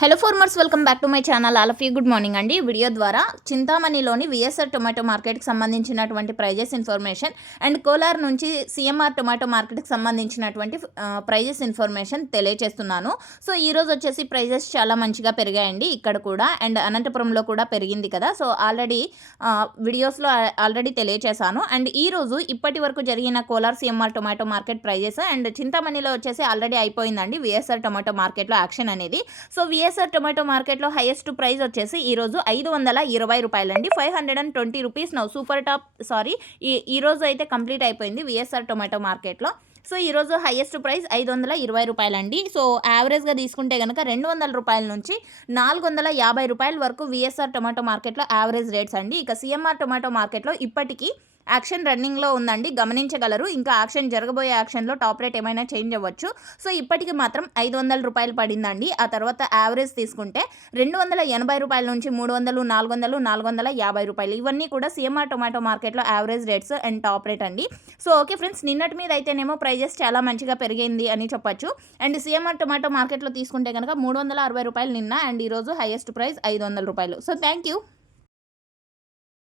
Hello farmers welcome back to my channel all of you good morning అండి. Video ద్వారా చింతామణిలోని VSR tomato మార్కెట్కి సంబంధించినటువంటి ప్రైజెస్ ఇన్ఫర్మేషన్ అండ్ కోలార్ నుంచి సిఎంఆర్ టొమాటో మార్కెట్కి సంబంధించినటువంటి ప్రైజెస్ ఇన్ఫర్మేషన్ తెలియజేస్తున్నాను సో ఈ రోజు వచ్చేసి ప్రైజెస్ చాలా మంచిగా పెరిగాయండి ఇక్కడ కూడా అండ్ అనంతపురంలో కూడా పెరిగింది కదా. సో ఆల్రెడీ వీడియోస్లో ఆల్రెడీ తెలియచేశాను. అండ్ ఈ రోజు ఇప్పటి వరకు జరిగిన Kolar CMR tomato market prices and చింతామణిలో వచ్చేసి ఆల్రెడీ అయిపోయిందండి విఎస్ఆర్ టొమాటో మార్కెట్లో యాక్షన్ అనేది. సో విఎస్ విఎస్ఆర్ టొమాటో మార్కెట్లో హైయెస్ట్ ప్రైస్ వచ్చేసి ఈరోజు ఐదు వందల ఇరవై రూపాయలండి. Five hundred and twenty rupees. Now super top sorry ఈ ఈరోజు అయితే కంప్లీట్ అయిపోయింది విఎస్ఆర్ టొమాటో మార్కెట్లో. సో ఈరోజు హైయెస్ట్ ప్రైస్ ఐదు వందల ఇరవై రూపాయలండి. సో యావరేజ్గా తీసుకుంటే కనుక రెండు వందల రూపాయల నుంచి నాలుగు వందల యాభై రూపాయల వరకు విఎస్ఆర్ టొమాటో మార్కెట్లో యావరేజ్ రేట్స్ అండి. ఇక సిఎంఆర్ టొమాటో మార్కెట్లో ఇప్పటికీ యాక్షన్ రన్నింగ్లో ఉందండి. గమనించగలరు. ఇంకా యాక్షన్ జరగబోయే యాక్షన్లో టాప్ రేట్ ఏమైనా చేంజ్ అవ్వచ్చు. సో ఇప్పటికి మాత్రం ఐదు వందల రూపాయలు పడిందండి. ఆ తర్వాత యావరేజ్ తీసుకుంటే రెండు వందల ఎనభై రూపాయల నుంచి మూడు వందలు నాలుగు వందలు నాలుగు వందల యాభై రూపాయలు. ఇవన్నీ కూడా సీఎంఆర్ టొమాటో మార్కెట్లో average rates and top rate అండి. So okay friends. నిన్నటి మీద అయితేనేమో ప్రైజెస్ చాలా మంచిగా పెరిగింది అని చెప్పొచ్చు. అండ్ సీఎంఆర్ టొమాటో మార్కెట్లో తీసుకుంటే కనుక మూడు వందల అరవై రూపాయలు నిన్న అండ్ ఈరోజు హైయెస్ట్ ప్రైస్ ఐదు వందల రూపాయలు. So thank you.